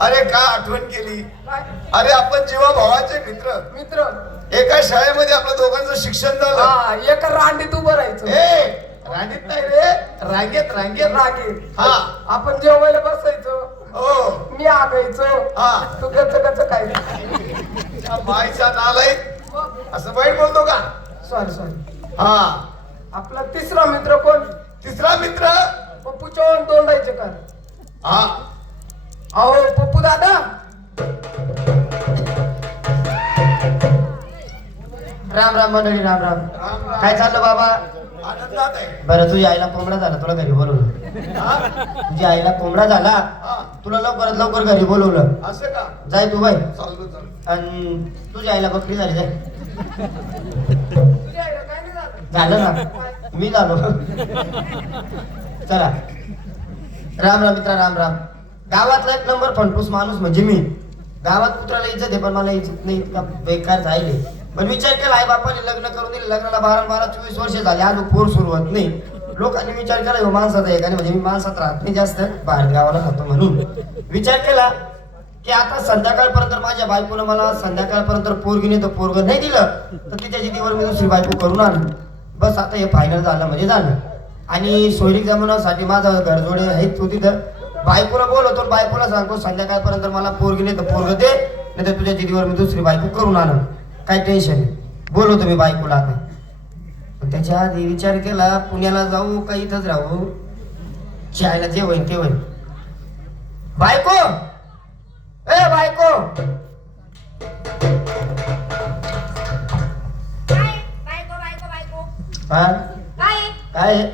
अरे का आठवण केली? अरे आपण जीवा भावाचे मित्र मित्र. एका शाळेमध्ये आपल्या दोघांचं शिक्षण झालं. हा एका रांडीत उभं राहायचं. ए रांगेत नाही रे रांगेत रांगेत. रांगेत. हा. आपण जेवायला बसायचो. हो. मी आगायचो. हा. तू गच गच काय? बाईचा नालाय. असं वाईट बोलतो का? सॉरी सॉरी हा. आपला तिसरा मित्र कोण? तिसरा मित्र? पप्पू चव्हाण तोंडायचे का? हा. अहो पप्पू दादा. राम राम मंडळी राम राम. राम राम. काय चाललं बाबा? आनंदात आहे. बरं तुझ्या आईला कोंबडा झाला तुला घरी बोलवलं. हा? तुझ्या आईला कोंबडा झाला? हा. तुला लवकरात लवकर घरी बोलवलं. असं का? जाय तू बाई. चालतो चालतो आणि तुझ्या आईला बकरी झाली जाय. तुझ्या आईला काय नाही झालं? झालं ना? मी झालो. चला. राम राम मित्रा राम राम. गावातला एक नंबर फंटूस माणूस म्हणजे मी. गावात कुत्राला इज्जत आहे पण मला इज्जत नाही इतका बेकार जायले पण विचार केला आई बापाने लग्न करून दिले. लग्नाला बारा बारा चोवीस वर्ष झाले. आज फोर सुरू होत नाही. लोकांनी विचार केला हो माणसाचा एकाने म्हणजे मी माणसात राहत नाही जास्त. बाहेर गावाला राहतो म्हणून. विचार केला की आता संध्याकाळपर्यंत माझ्या बायकोनं मला संध्याकाळपर्यंत पोरगीने तर पोरग नाही दिलं तर तिच्या जिद्दीवर मी दुसरी बायको करून आणलं बस आता हे फायनल झालं म्हणजे झालं. आणि सोयरी जमवण्यासाठी माझं घरजोडे आहेत तू तिथं. बायकोला बोलवतो बायकोला सांगतो संध्याकाळपर्यंत मला पोरगी नाही तर पोरग दे नाही तर तुझ्या जिद्दीवर मी दुसरी बायको करून आणलं काय टेन्शन नाही. बोलवतो मी बायकोला आता. त्याच्या आधी विचार केला पुण्याला जाऊ का इथंच राहू? चायला जे होईन ते होईन बायको! ए बायको काय? काय?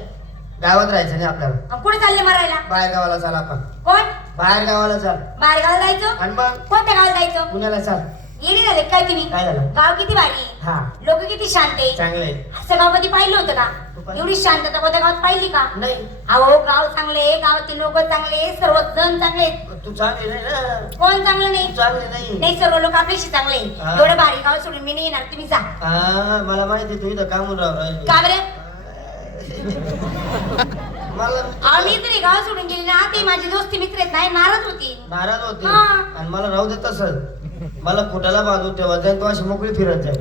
गावात राहायचं नाही आपल्याला. कुठे चालले मरायला? बाहेर गावाला चाल आपण. कोण? बाहेर गावाला चाल. बाहेर गावाला जायचं? आणि मग? कोणत्या गावाला जायचं? पुण्याला चाल. येडी झाले काय तुम्ही? काय झालं? गाव किती भारी. हा. लोक किती शांत आहे? चांगले. असं गाव कधी पाहिलं होतं का? पाहिलं. एवढी शांतता कोणत्या गावात पाहिली का? नाही. अहो गाव चांगले गावातील लोक चांगले सर्व जण चांगले तू चांगली नाही ना. कोण चांगलं तू नाही चांगली नाही. नाही सर्व लोक आपल्याशी चांगले हा. एवढं भारी गाव सोडून मी नाही येणार तुम्ही जा. हा मला माहिती तू इथं कामून राहू राहिली. का बरं? अहो मी तरी गाव सोडून गेली ना. ते माझे दोस्ती मित्र आहेत नाही नाराज होती. नाराज होते. हा. आणि मला राहू दे तसं. मला कुठाला बांधून ठेवा जाईल तू अशी मोकळी फिरत जाईल.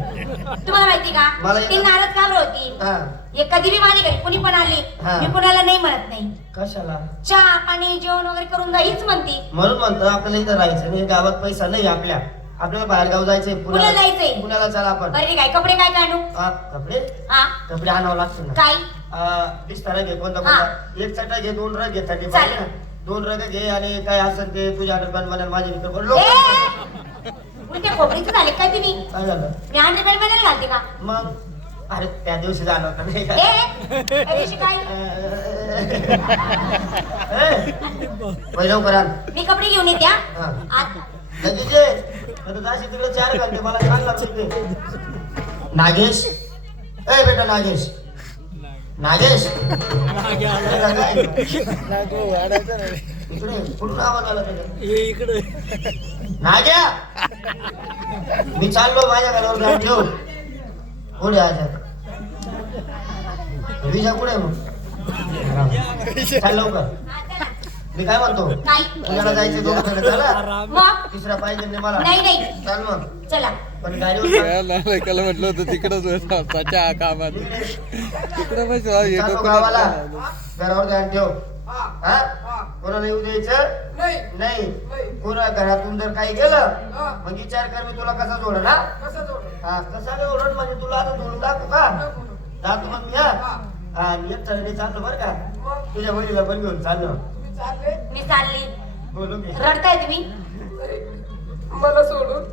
तुम्हाला माहिती का? मला ती नाराज का बरं होती? हा. हे कधी बी माझ्या घरी कुणी पण आले हा. मी कुणाला नाही म्हणत नाही. कशाला? चहा पाणी जेवण वगैरे करून जा हीच म्हणते. म्हणून म्हणतो आपल्याला इथं राहायचं नाही गावात पैसा नाही आपल्या. आपल्याला बाहेर गाव जायचंय पुण्याला जायचंय. पुण्याला चला आपण. बरं ठीक आहे कपडे काय काय आणू हा, कपडे? हा. कपडे आणावं लागतील ना. काय? आ, बिस्तारा घे कोणता. कोणता? एक चटा घे दोन रग घे थंडी चालेल. पाहिजे दोन रग घे आणि काय असेल ते तुझ्या हडबन बनायला माझे मित्र ए! उलटे खोबरीचे झाले काय तुम्ही? काय झालं? मी मध्ये घालते का? मग? अरे त्या दिवशी होतं नाही का? ए! त्या दिवशी काय? आण. मी कपडे घेऊन येते हा. हा. लगेच ये. जाशी तिकडे चार घालते मला छान लागते नागेश? ए बेटा नागेश. नागेश? इकडे कुठून आवाज आला त्याचा? नाग्या? मी चाललो माझ्या घरावर जाऊन ठेव पुढे आज. विजा कुठे मग? चाल लवकर. हा, चला. मी काय म्हणतो? काय पुण्याला जायचं जण चला. मग? तिसरा पाहिजे नाही मला. नाही नाही. चाल मग. चला. पण गाडीवर म्हटलं होतं तिकडच स्वतःच्या कामात. तिकडं पण चाललो गावाला. घरावर ध्यान ठेव. हा? कोणाला येऊ द्यायचं? नाही. कोणा घरातून जर काही गेलं हा. मग विचार कर मी तुला कसा जोडल हा? कसं जोड हा कसा जोडल म्हणजे तुला आता जोडून दाखवू का? जातो मग मी हा? हा. मी एक चालले चाललो बरं का. तुझ्या बहिणीला पण घेऊन चालले. मी चालली. बोलू मी. रडताय तुम्ही? मला सोडून.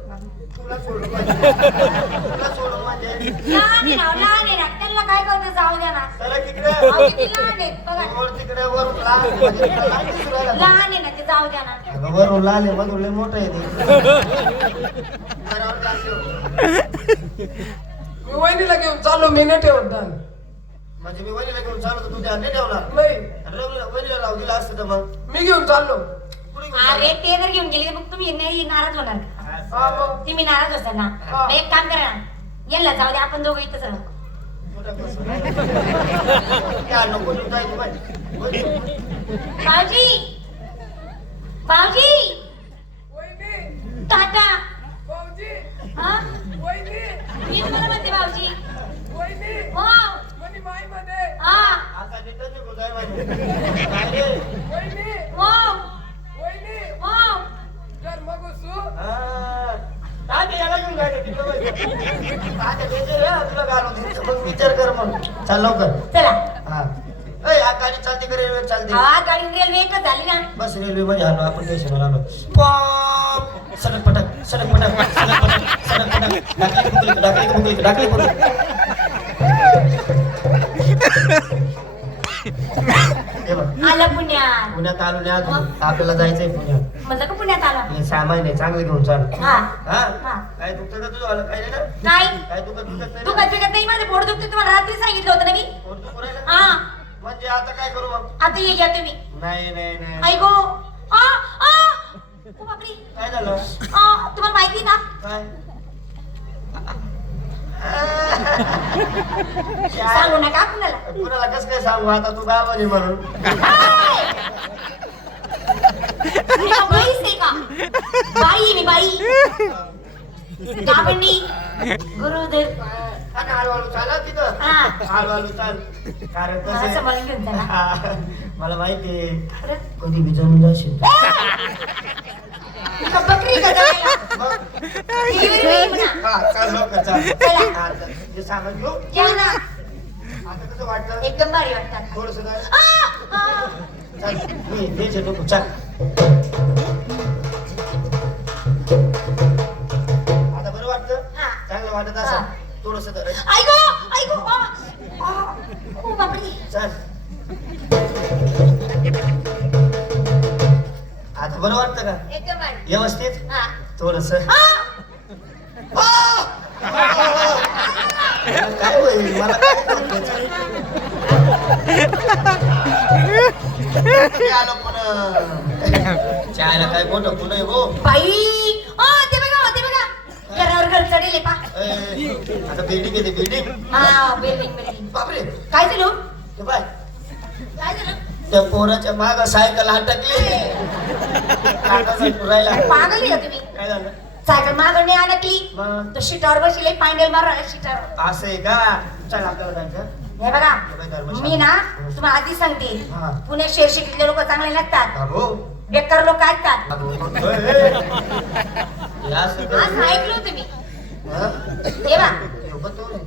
तुला सोडून म्हणजे. तुला सोडून म्हणजे. लहान आहे ना लहान आहे ना. त्यांना काय करते? जाऊ द्या ना. चला तिकडे. अहो, किती लहान आहेत बघा. वर तिकडे वर लहान म्हणजे. लहान आहे ना ते जाऊ द्या ना. मोठं आहे ते. घरावर. मी वहिनीला घेऊन चाललो मी नाही ठेवत दान. म्हणजे मी वहिनीला घेऊन चाललो तर तू त्या नाही ठेवणार नाही. रवलीला- वहिनीला लावू दिला असतं तर मग? मी घेऊन चाललो. कुठे घेऊन अरे? ते जर घेऊन गेले तर मग तुम्ही नाही नाराज होणार हा मग? तुम्ही नाराज होता ना. हा. मग एक काम करा. ना यांना जाऊ दे आपण दोघं इथंच राहू. मोठा बस. या, नको तू जायचं बाई. वहिनी, भाऊजी! भाऊजी! आता वेगळं तुला घालून देईन. मग विचार कर मग चाल लवकर चला हा ए, आ, गाडी चालते का रेल्वे चालते हा गाडी रेल्वे एकच झाली ना बस रेल्वे मध्ये आलो आपण स्टेशनवर आलो पॉप! सडक पटक सडक पटक सडक पटक सडक पटक डाकली कुकली डाकली कुकली डाकली कुकली हे बघ आला पुण्यात पुण्यात आलो नाही अजून आपल्याला जायचंय पुण्यात म्हणलं का पुण्यात आला हे सामान आहे चांगलं घेऊन चाल हा हा हा. काय दुखतं का तुझं? आलं काय नाही ना? नाही. काय दुखत दुखत नाही ना? नाही. माझं पोट दुखते तुम्हाला रात्री सांगितलं होतं ना मी. पोट दुखू राहिलं? हा. म्हणजे आता काय करू मग? आता ये घ्या तुम्ही. नाही नाही नाही. ऐको आ आ. ओ बापरे. काय झालं? आ तुम्हाला माहिती ना? काय? सांगू नका कुणाला. कुणाला कस काय सांगू? आता तू गावाने म्हणून. मी का? बाई आहे मी बाई. गाबणी गुरुदेव आणि हळूहळू चाला तिथं हा. हळूहळू चाल कारण कसं मला आहे? सांभाळून घेऊन चला हा, मला माहिती आहे? कधी जाशील बकरी का जायला? मग. हा, चल लवकर चाल चला. चल. सामान घेऊ या ना आता कसं वाटतं एकदम भारी वाटतात थोडस आ, आ. चल मी हेच येतो तू चल थोडस. आ. काय होईल? मला काय आलं चायला काय मोठं पुढे हो बाई! आ, ते बघा ते बघा. घरावर घर चढेल पा. ए, आता बिल्डिंग येते बिल्डिंग हा बिल्डिंग बिल्डिंग बापरे. काय झालं? ते बाय काय झालं? त्या पोराच्या माग सायकल अटकली. काटाचा पुरायला पागल आहे का तुम्ही? काय झालं? सायकल मागणी अडकली. मग? तो शिटावर बसले पांडेल मार शिटावर. असं आहे का? चल आपल्याला जायचं हे बघा. मी ना तुम्हाला आधी सांगते. हा. पुणे शहर शिकलेले लोक चांगले नसतात. बाबू बेकार लोक. हे. असं ऐकलं होतं मी हा? हे बा ह्यो पण तो रे.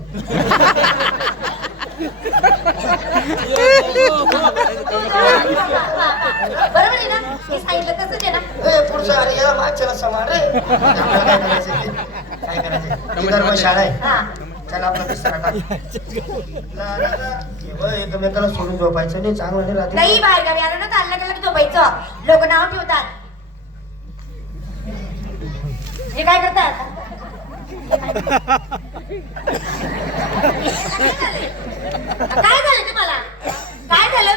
बरोबर आहे ना मी सांगितलं तसंच आहे ना ए, पुढचा आणि याला मागच्याला समान रे आपल्याला काय करायचं? ते? काय करायचं? ही. धर्मशाळा आहे हा चल आपला तिसरा टाक ला, ला, ला. हे बघ, एकमेकाला सोडून झोपायचं नाही चांगलं नाही राहते नाही बाहेर गावी आलं ना तर अल्लग अलग झोपायचं. लोक नाव ठेवतात. हे काय करतात? काय झालं तुम्हाला? काय झालं?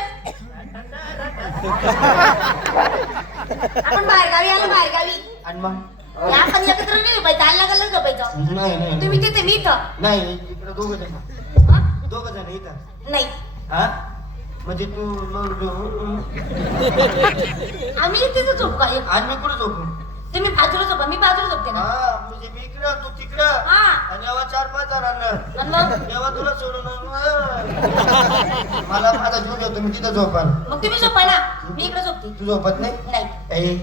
आपण बाहेर गावी आलो बाहेर गावी आणि मग? एकत्र नाही झोपायचं अल्लग अलग झोपायचं. नाही नाही तुम्ही तिथे मी इथं. नाही इकडे दोघ जण. हा? दोघ जण इथं. नाही. हा? म्हणजे तू आम्ही तिथे झोपू का आज मी कुठे झोपू? तुम्ही बाजूला झोपा मी बाजूला झोपते ना. हा म्हणजे मी इकडं तू तिकडं. हा. आणि चार पाच जणांना. आणि मग? तेव्हा तुला सोडून मला माझा जीव घेतो मी तिथं झोपान मग तुम्ही झोपा ना मी इकडे झोपते. तू झोपत नाही? नाही. ए,